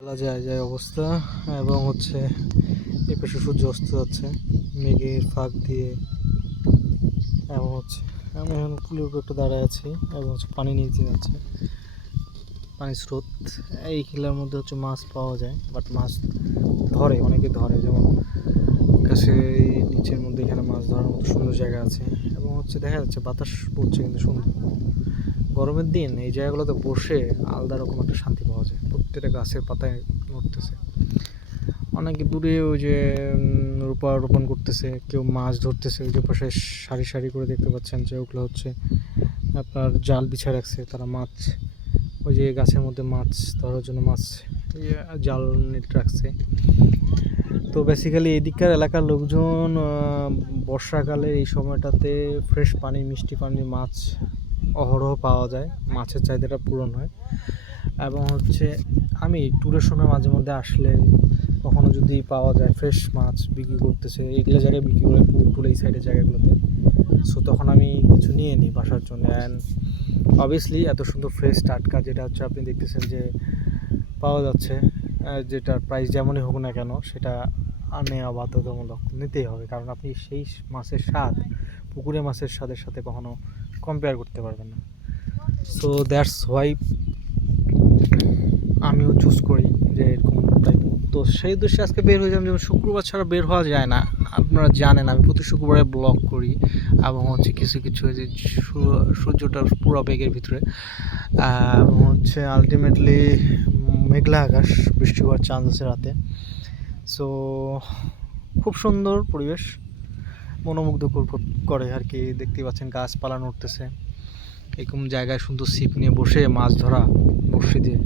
বলা যায় যায় অবস্থা এবং হচ্ছে এই পাশে সূর্য অস্ত যাচ্ছে মেঘের ফাঁক দিয়ে এবং হচ্ছে আমি এখন পুলের উপর একটু দাঁড়ায় আছি এবং হচ্ছে পানি নিচে যাচ্ছে পানির স্রোত। এই খেলার মধ্যে হচ্ছে মাছ পাওয়া যায়, বাট মাছ ধরে অনেকে ধরে, যেমন কাছে নিচের মধ্যে এখানে মাছ ধরার মতো সুন্দর জায়গা আছে এবং হচ্ছে দেখা যাচ্ছে বাতাস পড়ছে কিন্তু সুন্দর। গরমের দিন এই জায়গাগুলোতে বসে আলাদা রকম একটা শান্তি পাওয়া যায়, প্রত্যেকটা গাছের পাতায় নড়তেছে, অনেকে দূরে ওই যে রোপণ করতেছে, কেউ মাছ ধরতেছে, ওই যে পাশে সারি সারি করে দেখতে পাচ্ছেন যে ওগুলো হচ্ছে আপনার জাল বিছা রাখছে তারা মাছ, ওই যে গাছের মধ্যে মাছ ধরার জন্য মাছ জাল নেট রাখছে। তো বেসিক্যালি এদিককার এলাকার লোকজন বর্ষাকালে এই সময়টাতে ফ্রেশ পানি, মিষ্টি পানির মাছ অহরহ পাওয়া যায়, মাছের চাহিদাটা পূরণ হয়। এবং হচ্ছে আমি ট্যুরের সময় মাঝে মধ্যে আসলে কখনো যদি পাওয়া যায় ফ্রেশ মাছ বিক্রি করতেছে, এগুলো জায়গায় বিক্রি করে পুল এই সাইডের জায়গাগুলোতে, সো তখন আমি কিছু নিয়ে নিই বাসার জন্য। অ্যান্ড অবভিয়াসলি এত সুন্দর ফ্রেশ টাটকা যেটা হচ্ছে আপনি দেখতেছেন যে পাওয়া যাচ্ছে, যেটার প্রাইস যেমনই হোক না কেন সেটা নেওয়া বাধ্যতামূলক, নিতেই হবে, কারণ আপনি সেই মাছের স্বাদ পুকুরে মাছের স্বাদের সাথে কখনো কম্পেয়ার করতে পারবেন না। সো দ্যাটস হোয়াই আমিও চুজ করি যে এরকম টাইপ। তো সেই উদ্দেশ্যে আজকে বের হয়েছিলাম, যেমন শুক্রবার ছাড়া বের হওয়া যায় না, আপনারা জানেন আমি প্রতি শুক্রবারে ব্লগ করি এবং হচ্ছে কিছু কিছু যে সূর্যটা পুরো বেগের ভিতরে এবং হচ্ছে আলটিমেটলি মেঘলা আকাশ, বৃষ্টি হওয়ার চান্স আছে রাতে। সো খুব সুন্দর পরিবেশ, মনোমুগ্ধকর করে আর কি। দেখতেই পাচ্ছেন গাছপালা নড়তেছে, এরকম জায়গায় সুন্দর ছিপ নিয়ে বসে মাছ ধরা বড়শি দিয়ে।